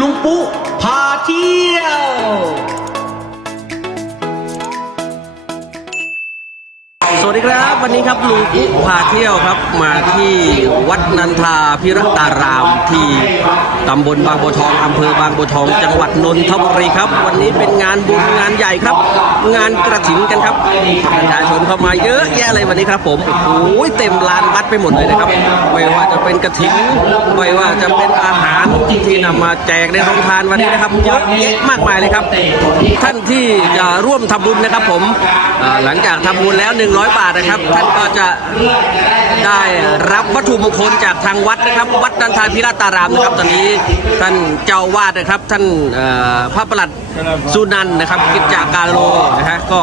ลุงปุ๊พาเที่ยว ดีครับ วันนี้ครับลุงพาเที่ยวครับมาที่วัดนันทาพิรตารามที่ตำบลบางบัวทองอำเภอบางบัวทอง จังหวัดนนทบุรีครับ วันนี้เป็นงานบุญงานใหญ่ครับ งานกระถิ่นกันครับประชาชนเข้ามาเยอะแยะเลยวันนี้ครับ ผมโอ้โหเต็มลานวัดไปหมดเลยนะครับไม่ว่าจะเป็นกระถิ่นไม่ว่าจะเป็นอาหารที่นำมาแจกในโรงทานวันนี้นะครับเยอะแยะมากมายเลยครับ ท่านที่จะร่วมทำบุญนะครับ ผมหลังจากทำบุญแล้ว 100บาทนะครับ ท่านก็จะ ได้รับวัตถุมงคลจากทางวัดนะครับ วัดดันทานพิราตารามนะครับ ตอนนี้ท่านเจ้าวาดนะครับ ท่านพระประหลัดสุนันนะครับกิจจาการโลนะฮะก็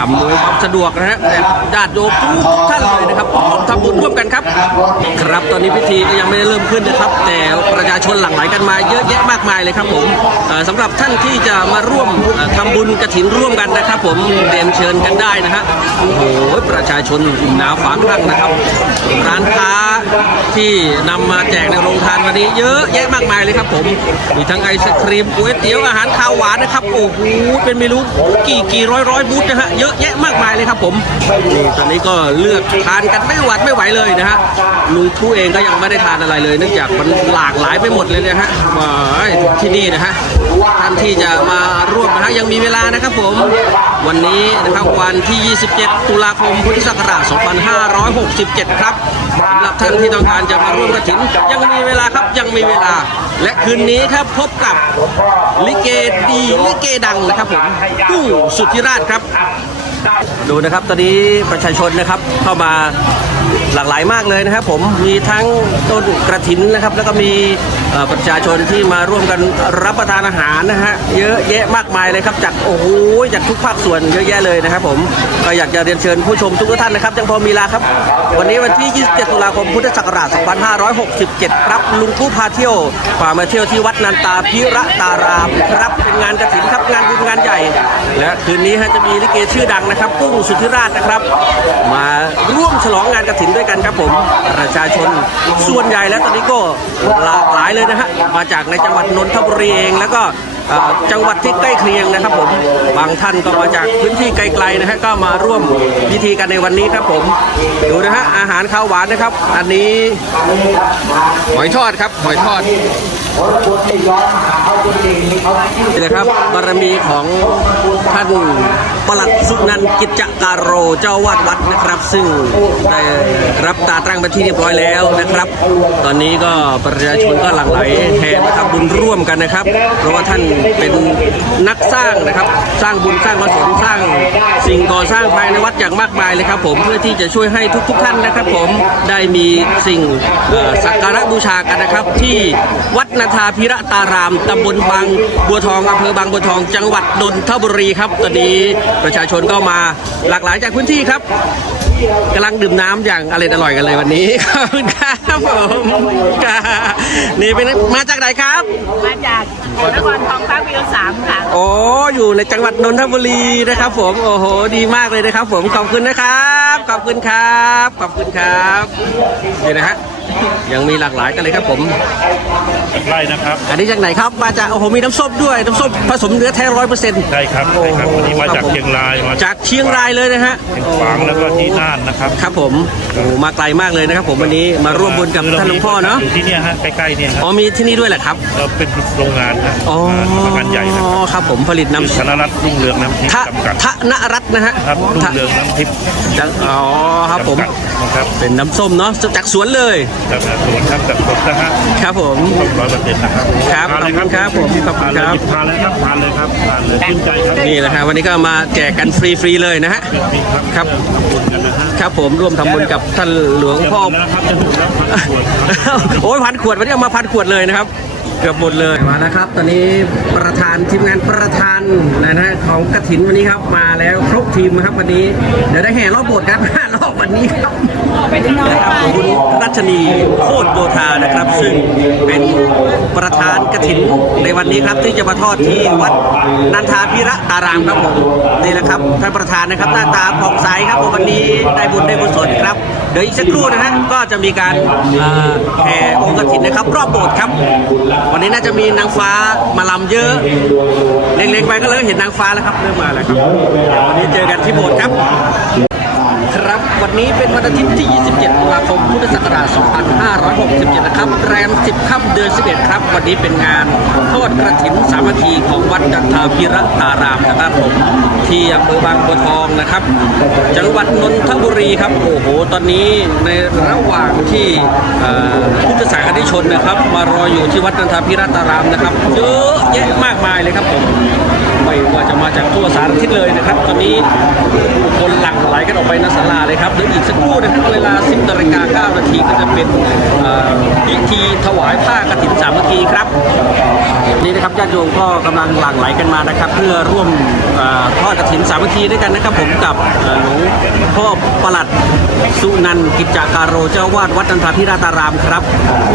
อำนวยความสะดวกนะฮะแต่ญาติโยมทุกท่านเลยนะครับร่วมทำบุญร่วมกันครับ ครับตอนนี้พิธีก็ยังไม่ได้เริ่มขึ้นนะครับ แต่ประชาชนหลั่งไหลกันมาเยอะแยะมากมายเลยครับผมเอ่อสำหรับท่านที่จะมาร่วมเอ่อทำบุญกระถินร่วมกันนะครับ ผมเรียนเชิญกันได้นะฮะโอ้โหประชาชนอิ่มหนาวฝาคลั่งนะครับร้านค้าที่นำมาแจกในโรงทานวันนี้ เยอะแยะมากมายเลยครับผม มีทั้งไอศครีมก๋วยเตี๋ยวอาหารข้าวหวานนะครับ โอ้โหเป็นไม่รู้กี่กี่ร้อยร้อยบูธนะฮะเยอะแยะมากมายเลยครับผมนี่ตอนนี้ก็เลือกทานกันไม่หวัดไม่ไหวเลยนะฮะลุงทู่เองก็ยังไม่ได้ทานอะไรเลยเนื่องจากมันหลากหลายไปหมดเลยนะฮะที่นี่นะฮะท่านที่จะมา นะฮะยังมีเวลานะครับผม วันนี้นะครับวันที่ 27 ตุลาคมพุทธศักราช 2567 ครับสำหรับท่านที่ต้องการจะมาร่วมกระถิน ยังมีเวลาครับยังมีเวลา และคืนนี้ครับพบกับลิเกดีลิเกดังนะครับผมกู้สุทธิราชครับ ดูนะครับ ตอนนี้ประชาชนนะครับเข้ามาหลากหลายมากเลยนะครับผมมีทั้งต้นกระถินนะครับ แล้วก็มีประชาชนที่มาร่วมกันรับประทานอาหารนะฮะเยอะแยะมากมายเลยครับจากโอ้โหจากทุกภาคส่วนเยอะแยะเลยนะครับ ผมก็อยากจะเรียนเชิญผู้ชมทุกท่านนะครับยังพอมีลาครับ วันนี้วันที่ 27 ตุลาคมพุทธศักราช 2567 ครับลุงกู้พาเที่ยวพามาเที่ยวที่วัดนันตาพิระตารามครับเป็นงานกระถินครับงานบุญงานใหญ่ และคืนนี้ฮะจะมีลิเกชื่อดังนะครับกุ้งสุทธิราชนะครับ มาร่วมฉลองงานกระถินด้วยกันครับผม ประชาชนส่วนใหญ่แล้วตอนนี้ก็หลากหลายเลยนะฮะมาจากในจังหวัดนนทบุรีเองแล้วก็จังหวัดที่ใกล้เคียงนะครับผมบางท่านก็มาจากพื้นที่ไกลๆนะฮะก็มาร่วมพิธีกันในวันนี้ครับผมดูนะฮะอาหารข้าวหวานนะครับ อันนี้หอยทอดครับหอยทอด นี่แหละครับบารมีของท่านปลัดสุนันกิจการโรเจ้าวาดวัดนะครับ ซึ่งได้รับตาตั้งเป็นที่เรียบร้อยแล้วนะครับ ตอนนี้ก็ประชาชนก็หลั่งไหลแห่มาทำบุญร่วมกันนะครับ เพราะว่าท่านเป็นนักสร้างนะครับ สร้างบุญสร้างกุศลสร้าง สิ่งก่อสร้างภายในวัดอย่างมากมายเลยครับผมเพื่อที่จะช่วยให้ทุก ๆ ท่านนะครับ ผมได้มีสิ่งสักการะบูชากันนะครับ ที่วัดนาทาพิระตารามตำบลบางบัวทองอำเภอบางบัวทอง จังหวัดนนทบุรีครับตอนนี้ประชาชนก็มาหลากหลายจากพื้นที่ครับกำลังดื่มน้ำอย่างอร่อยอร่อยกันเลยวันนี้ขอบคุณครับผมนี่เป็นมาจากไหนครับ มาจาก นครทองฟ้าวิวสามค่ะ โอ้อยู่ในจังหวัดนนทบุรีนะครับ ผม โอ้โห ดีมากเลยนะครับ ผม ขอบคุณนะครับ ขอบคุณครับ ขอบคุณครับนี่นะฮะ ยังมีหลากหลายกันเลยครับผมไร่นะครับ อันนี้จากไหนครับมาจากโอ้โหมีน้ำส้มด้วยน้ำส้มผสมเนื้อแท้ร้อยเปอร์เซ็นต์ใช่ครับใช่ครับวันนี้มาจากเชียงรายมาจากจากเชียงรายเลยนะฮะเชียงฝางแล้วก็ที่น่านนะครับครับผมโอ้โหมาไกลมากเลยนะครับผมวันนี้มาร่วมบุญกับท่านหลวงพ่อเนาะอยู่ที่เนี่ยฮะใกล้ๆเนี่ยคอ๋รัอบมีที่นี่ด้วยแหละครับเราเป็นโรงงานนะอ๋อโรงงานใหญ่นะครับครับผมผลิตชื่อน้ำธนรัตน์รุ่งเรืองน้ำทิพย์ทะจำกัดทะนรัตน์นะฮะครับรุ่งทะเรืองน้ำทิพย์จากอ๋อครับผมจำกัดนะครับเป็นน้ำส้มเนาะจากสวนเลยจากสวนครับจากสดนะฮะครับผมร้อยเปอร์เซ็นต์นะครับครับทานเลยขอบคุณครับผมขอบคุณครับทานเลยครับทานเลยครับทานเลยชื่นใจครับนี่แหละฮะวันนี้ก็มาแจกกันฟรีๆเลยนะฮะมีครับครับขอบคุณกันนะฮะครับผมร่วมทำบุญกับท่านหลวงพ่อจะหมดแล้วนะครับจะถึงแล้วพันขวดครับโอ้ยพันขวดวันนี้เอามาพันขวดเลยนะครับเกือบหมดเลยมานะครับ ตอนนี้ประธานทีมงานประธานนะฮะของกฐินวันนี้ครับมาแล้วครบทีมครับวันนี้เดี๋ยวได้แห่รอบโบสถ์ครับรอบ วันนี้ครับนะครับคุณรัชนีโคตรโยธานะครับ ซึ่งเป็นประธานกฐินในวันนี้ครับที่จะมาทอดที่วัดนันทาพิระตารามครับผมนี่แหละครับท่านประธานนะครับหน้าตาผ่องใสครับผมวันนี้ได้บุญได้กุศลครับเดี๋ยวอีกสักครู่นะฮะก็จะมีการเอ่อแห่องค์กฐินนะครับ รอบโบสถ์ครับ วันนี้น่าจะมีนางฟ้ามาลำเยอะเล็กๆไปก็เลยเห็นนางฟ้าแล้วครับเริ่มมาแล้วครับเดี๋ยววันนี้เจอกันที่โบสถ์ครับ ครับ วันนี้เป็นวันอาทิตย์ที่ 27 ตุลาคม พุทธศักราช 2567 นะครับ แรม 10 ค่ำเดือน 11 ครับ วันนี้เป็นงานทอดกระถินสามัคคีของวัดจันทาพิระตารามนะครับผมที่อำเภอบางบัวทองนะครับ จังหวัดนนทบุรีครับ โอ้โห ตอนนี้ในระหว่างที่พุทธศาสนิกชนนะครับ มารออยู่ที่วัดนันทาพิระตารามนะครับ เยอะแยะมากมายเลยครับผม ไม่ว่าจะมาจากทั่วสารทิศเลยนะครับ ตอนนี้คนหลั่งไหลกันออกไปนศาลาเลยครับเดี๋ยวอีกสักครู่นะครับเวลา 10นาฬิกา ทีก็จะเป็นพิธีถวายผ้ากฐินสามัคคีครับ นี่นะครับญาติโยมก็กำลังหลั่งไหลกันมานะครับ เพื่อร่วมทอดกฐินสามัคคีด้วยกันนะครับ ผมกับหลวงพ่อประหลัดสุนันทกิจจาการโรเจ้าวาดวัดนันทาพิราตารามครับ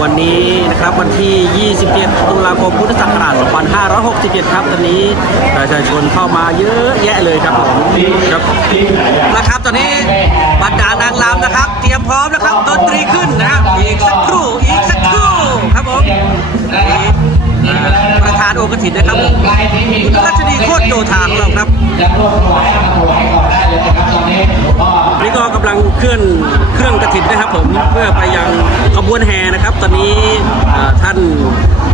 วันนี้นะครับวันที่ 27 ตุลาคมพุทธศักราช 2567 ครับตอนนี้ประชาชนเข้ามาเยอะแยะเลยครับผมครับนะครับตอนนี้บรรดานางรำนะครับ รียมพร้อมนะครับดนตรีขึ้นนะครับอีกสักครู่อีกสักครู่ครับผมประธานองค์กฐินนะครับผมคุณรัชนีโคตรโยธาของเราครับนี่ก็กำลังเคลื่อนเครื่องกฐินนะครับผมเพื่อไปยังขบวนแห่นะครับ ตอนนี้ท่าน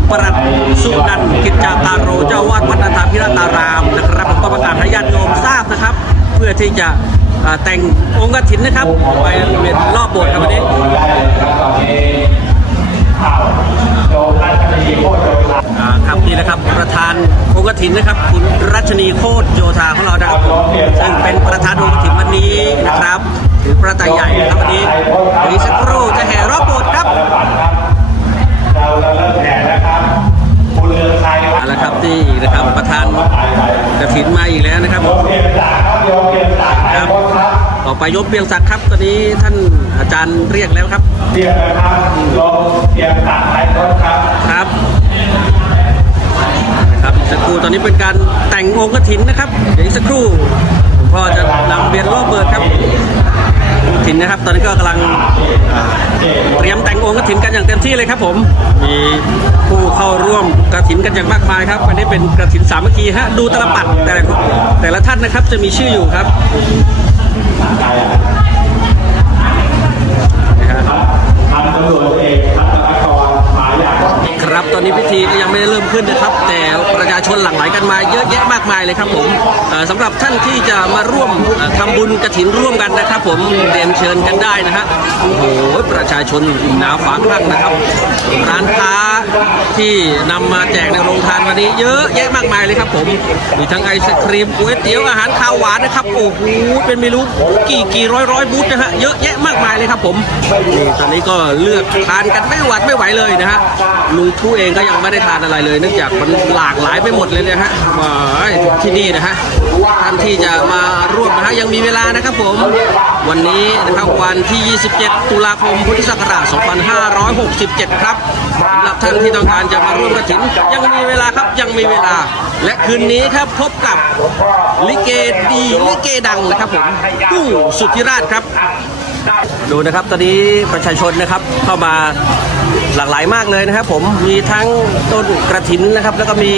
ประหลัดสุนันทกิจจาตาโรเจ้าวาดวัดนันทาพิรตารามนะครับผมก็ประกาศให้ญาติโยมทราบนะครับ เพื่อที่จะ แต่งองค์กฐินนะครับไปเวียนรอบโบสถ์ครับวันนี้ ต่อไปยศเปียงศักดิ์ครับ ตอนนี้ท่านอาจารย์เรียกแล้วครับเตรียมนะครับลงเตรียมตัดท้ายรถครับครับครับอีกสักครู่ตอนนี้เป็นการแต่งองค์กฐินนะครับเดี๋ยวอีกสักครู่หลวงพ่อจะนำเบียนรอบเบิดครับกฐินนะครับ ตอนนี้ก็กำลังอ่าเตรียมแต่งองค์กฐินกันอย่างเต็มที่เลยครับ ผมมีผู้เข้าร่วมกฐินกันอย่างมากมายครับอันนี้เป็นกฐินสามัคคีฮะดูตลปัดแต่ละแต่ละท่านนะครับ จะมีชื่ออยู่ครับ ตอนากรหมายอย่างครับตอนนี้พิธีก็ยังไม่ได้เริ่มขึ้นนะครับ แต่ประชาชนหลั่งไหลกันมาเยอะแยะมากมายเลยครับผมเอ่อสำหรับท่านที่จะมาร่วมเอ่อทำบุญกระถินร่วมกันนะครับ ผมเรียนเชิญกันได้นะฮะโอ้โหประชาชนหนาฝาคลั่งนะครับร้านค้า ที่นำมาแจกในโรงทานวันนี้ เยอะแยะมากมายเลยครับผม มีทั้งไอศครีมก๋วยเตี๋ยวอาหารข้าวหวานนะครับ โอ้โหเป็นไม่รู้กี่กี่ร้อยร้อยบูธนะฮะเยอะแยะมากมายเลยครับผมนี่ตอนนี้ก็เลือกทานกันไม่หวัดไม่ไหวเลยนะฮะลุงทูเองก็ยังไม่ได้ทานอะไรเลยเนื่องจากมันหลากหลายไปหมดเลยนะฮะว้าที่นี่นะฮะท่านที่จะมาร่วมนะฮะยังมีเวลานะครับผมวันนี้นะครับวันที่ 27 ตุลาคมพุทธศักราช 2567 ครับ สำหรับท่านที่ต้องการจะมาร่วมกระถิน ยังมีเวลาครับยังมีเวลา และคืนนี้ครับพบกับลิเกดีลิเกดังนะครับผมกู้สุทธิราชครับ ดูนะครับตอนนี้ประชาชนนะครับเข้ามาหลากหลายมากเลยนะครับ ผมมีทั้งต้นกระถินนะครับ แล้วก็มี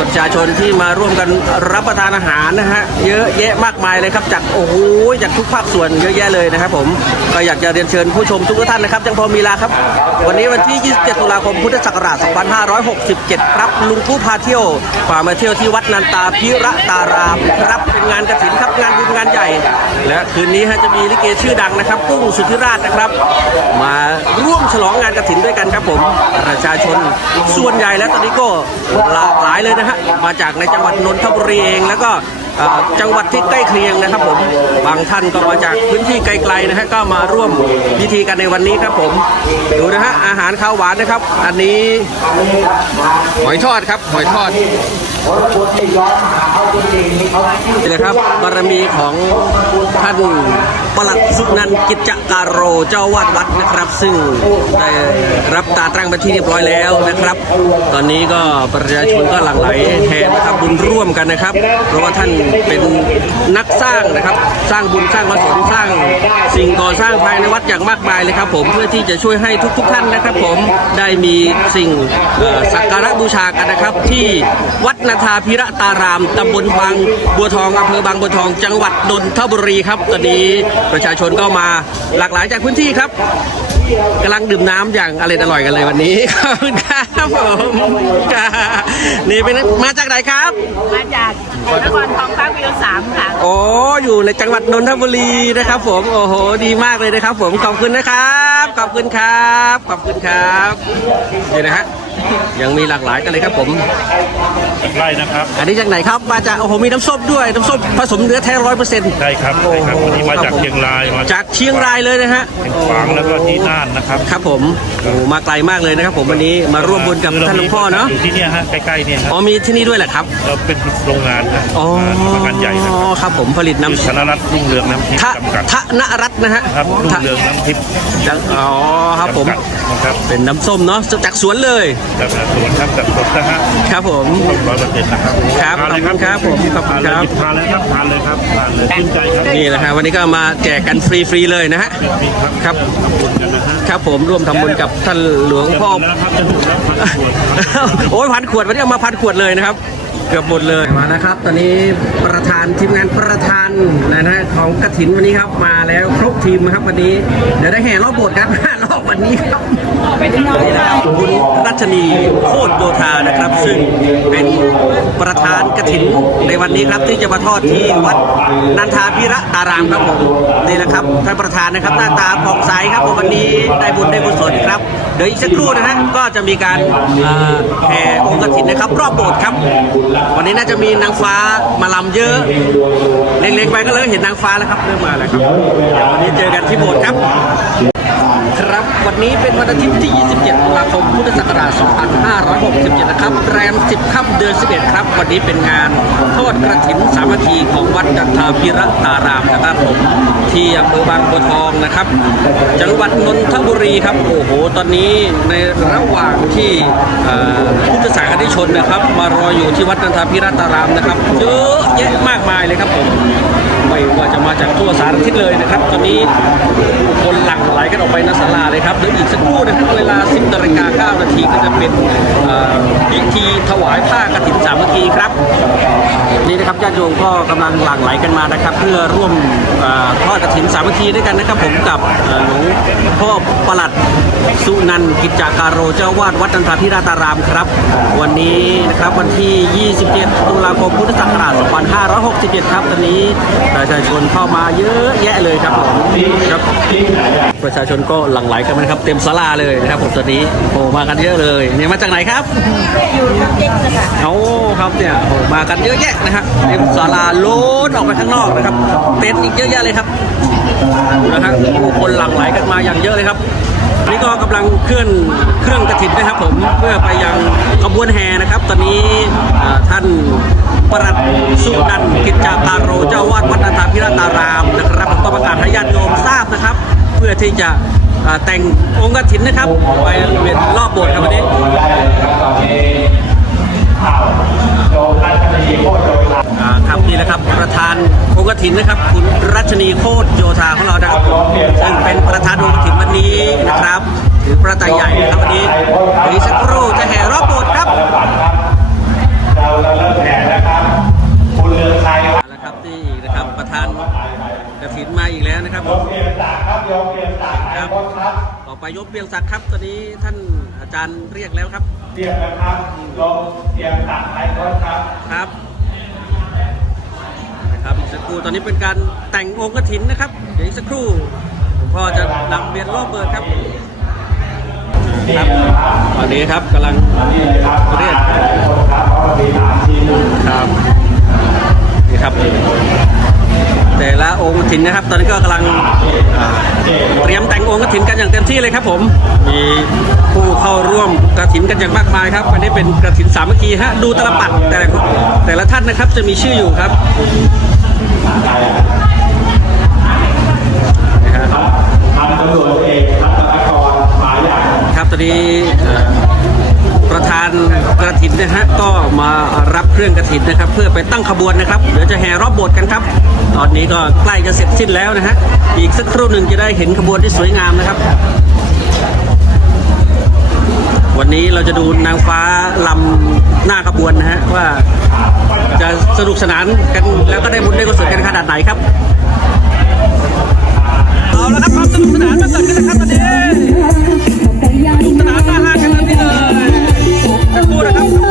ประชาชนที่มาร่วมกันรับประทานอาหารนะฮะเยอะแยะมากมายเลยครับจากโอ้โหจากทุกภาคส่วนเยอะแยะเลยนะครับผมก็อยากจะเรียนเชิญผู้ชมทุกท่านนะครับยังพอมีเวลาครับ วันนี้วันที่ 27 ตุลาคมพุทธศักราช 2567 ครับลุงกู้พาเที่ยวพามาเที่ยวที่วัดนันตาพิระตารามครับเป็นงานกระถินครับงานบุญงานใหญ่ และคืนนี้ฮะจะมีลิเกชื่อดังนะครับกุ้งสุทธิราชนะครับ มาร่วมฉลองงานกระถินด้วยกันครับผมประชาชนส่วนใหญ่แล้วตอนนี้ก็ลา เลยนะฮะมาจากในจังหวัดนนทบุรีเองแล้วก็ จังหวัดที่ใกล้เคียงนะครับ ผมบางท่านก็มาจากพื้นที่ไกลๆนะฮะก็มาร่วมพิธีกันในวันนี้ครับผมดูนะฮะอาหารข้าวหวานนะครับ อันนี้หอยทอดครับหอยทอดนี่แหละครับบารมีของท่านปลัดสุนันกิจการโรเจ้าวาดวัดนะครับ ซึ่งได้รับตาตั้งเป็นที่เรียบร้อยแล้วนะครับ ตอนนี้ก็ประชาชนก็หลั่งไหลแห่ กันนะครับ เพราะว่าท่านเป็นนักสร้างนะครับ สร้างบุญสร้างกุศลสร้าง สิ่งก่อสร้างภายในวัดอย่างมากมายเลยครับ ผมเพื่อที่จะช่วยให้ทุก ๆ ท่านนะครับ ผมได้มีสิ่งสักการะบูชากันนะครับ ที่วัดนาทาพิระตารามตำบลบางบัวทองอำเภอบางบัวทอง จังหวัดนนทบุรีครับ ตอนนี้ประชาชนก็มาหลากหลายจากพื้นที่ครับ กำลังดื่มน้ำอย่างอร่อยอร่อยกันเลยวันนี้ขอบคุณครับผมครับนี่เป็นมาจากไหนครับ มาจากนครทองฟ้าวิวสามค่ะโอ้อยู่ในจังหวัดนนทบุรีนะครับ ผมโอ้โหดีมากเลยนะครับ ผมขอบคุณนะครับ ขอบคุณครับ ขอบคุณครับนี่นะฮะ ยังมีหลากหลายกันเลยครับผมไล่นะครับ อันนี้จากไหนครับ มาจากโอ้โหมีน้ำส้มด้วย น้ำส้มผสมเนื้อแท้ร้อยเปอร์เซ็นต์ใช่ครับใช่ครับวันนี้มาจากเชียงรายมาจากเชียงรายเลยนะฮะเชียงฝางแล้วก็ที่น่านนะครับ ครับผมโอ้มาไกลมากเลยนะครับผมวันนี้มาร่วมบุญกับท่านหลวงพ่อเนาะอยู่ที่เนี่ยฮะใกล้ๆเนี่ยคอ๋รัอบมีที่นี่ด้วยแหละครับเราเป็นโรงงานนะอ๋อโรงงานใหญ่นะครับครับผมผลิตคือน้ำธนรัตน์รุ่งเรืองน้ำทิพย์ทะจำกัดทะนรัตน์นะฮะครับรุ่งทะเรืองน้ำทิพย์จังอ๋อครับผมจำกัดนะครับเป็นน้ำส้มเนาะจากสวนเลยจากสวนครับจากสดนะฮะครับผมร้อยเปอร์เซ็นต์นะครับครับทานเลยขอบคุณครับผมขอบคุณครับทานเลยครับทานเลยครับทานเลยชื่นใจครับนี่แหละครับวันนี้ก็มาแจกกันฟรีๆเลยนะฮะมีครับครับทำบุญกันนะฮะครับผมร่วมทำบุญกับท่านหลวงพ่อจะถึงแล้วครับจะถึงแล้วพันขวดโอ้ยพันขวดวันนี้เอามาพันขวดเลยนะครับเกือบหมดเลยมานะครับ ตอนนี้ประธานทีมงานประธานนะฮะของกฐินวันนี้ครับมาแล้วครบทีมครับวันนี้เดี๋ยวได้แห่รอบโบสถ์ครับรอบ วันนี้ครับคุณรัชนีโคตรโยธานะครับ ซึ่งเป็นประธานกฐินในวันนี้ครับที่จะมาทอดที่วัดนันทาพิระตารามครับผมนี่แหละครับท่านประธานนะครับหน้าตาผ่องใสครับวันนี้ได้บุญได้กุศลครับ เดี๋ยวอีกสักครู่นะฮะก็จะมีการแห่องค์กฐินนะครับ รอบโบสถ์ครับ วันนี้น่าจะมีนางฟ้ามาลำเยอะเล็กๆไปก็เลยเห็นนางฟ้าแล้วครับเริ่มมาแล้วครับวันนี้เจอกันที่โบสถ์ครับ ครับวันนี้เป็นวันอาทิตย์ที่ 27ตุลาคม พุทธศักราช 2567 นะครับแรม 10 ค่ำเดือน 11 ครับ วันนี้เป็นงานทอดกระถินสามัคคีของวัดดันทาพิระตารามนะครับผมที่อำเภอบางบัวทองนะครับ จังหวัดนนทบุรีครับ โอ้โห ตอนนี้ในระหว่างที่พุทธศาสนิกชนนะครับ มารออยู่ที่วัดนันทาพิระตารามนะครับเยอะแยะมากมายเลยครับผมไม่ว่าจะมาจากทั่วสารทิศเลยนะครับ ตอนนี้คนหลั่งไหลกันออกไปในศาลาเลยครับเดี๋ยวอีกสักครู่นะครับเวลา 10นาฬิกา9นาทีก็จะเป็นพิธีถวายผ้ากฐินสามัคคีครับ นี่นะครับญาติโยมก็กำลังหลั่งไหลกันมานะครับ เพื่อร่วมทอดกฐินสามัคคีด้วยกันนะครับ ผมกับหลวงพ่อประหลัดสุนันทกิจจาการโรเจ้าวาดวัดนันทาพิราตารามครับ วันนี้นะครับวันที่ 27 ตุลาคมพุทธศักราช 2567 ครับตอนนี้ประชาชนเข้ามาเยอะแยะเลยครับผมครับประชาชนก็หลั่งไหลกันมานะครับ เต็มศาลาเลยนะครับผมตอนนี้โอ้มากันเยอะเลยเนี่ยมาจากไหนครับอยู่ทำเลยค่ะโอาครับเนี่ยโอ้มากันเยอะแยะนะฮะเต็มศาลาโล้นออกไปข้างนอกนะครับเต็นท์อีกเยอะแยะเลยครับนะฮะคนหลั่งไหลกันมาอย่างเยอะเลยครับนี่ก็กำลังเคลื่อนเครื่องกระถิ่นนะครับ ผมเพื่อไปยังขบวนแห่นะครับ ตอนนี้ท่านปรัดสุนันท์กิจจาการโรเจ้าวาดวัดนันทาพิราตารามนะครับผมก็ประกาศให้ญาติโยมทราบนะครับ เพื่อที่จะ แต่งองค์กฐินนะครับไปเวียนรอบโบสถ์ครับวันนี้อ่าครับนี่แหละครับประธานองค์กฐินนะครับ คุณรัชนีโคตรโยธาของเรานะครับซึ่งเป็นประธานองค์กฐินวันนี้นะครับถือประตายใหญ่นะครับวันนี้เดี๋ยวอีสักครู่จะแห่รอบโบสถ์ครับเราเริ่มแห่นะครับคุณเลืองไทยครแล้วครับนี่นะครับประธานกฐินมาอีกแล้วนะครับผมเปลี่ยนจากครับโยมเปลี่ยนจากไอ คอนครับต่อไปยกเบียงศักดิ์ครับตอนนี้ท่านอาจารย์เรียกแล้วครับ เรียกนะครับลงเตรียมตัดไอคอนครับครับนะครับอีกสักครู่ตอนนี้เป็นการแต่งองค์กฐินนะครับเดี๋ยวอีกสักครู่หลวงพ่อจะนำเบียนรอบเบิดครับครับตอนนี้ครับกำลังเรียกครับเพราะว่ามี สามชิ้นครับนี่ครับถินนะครับ ตอนนี้ก็กำลังเตรียมแต่งองค์กฐินกันอย่างเต็มที่เลยครับผม มีผู้เข้าร่วมกฐินกันอย่างมากมายครับอันนี้เป็นกฐินสามัคคีฮะดูตลปัดแต่ละแต่ละท่านนะครับจะมีชื่ออยู่ครับนะฮะพันตำรวจเอกรัตนกรหมายอย่างครับตอนนี้ ประธานกระถินนะฮะก็มารับเครื่องกระถินนะครับ เพื่อไปตั้งขบวนนะครับ เดี๋ยวจะแห่รอบโบสถ์กันครับ ตอนนี้ก็ใกล้จะเสร็จสิ้นแล้วนะฮะอีกสักครู่หนึ่งจะได้เห็นขบวนที่สวยงามนะครับ วันนี้เราจะดูนางฟ้าลำหน้าขบวนนะฮะว่าจะสนุกสนานกันแล้วก็ได้บุญได้กุศลกันขนาดไหนครับเอาละครับความสนุกสนานมาเกิดขึ้นนะครับตอนนี้สนุกสนานน่าฮัก จะพูดนะครับ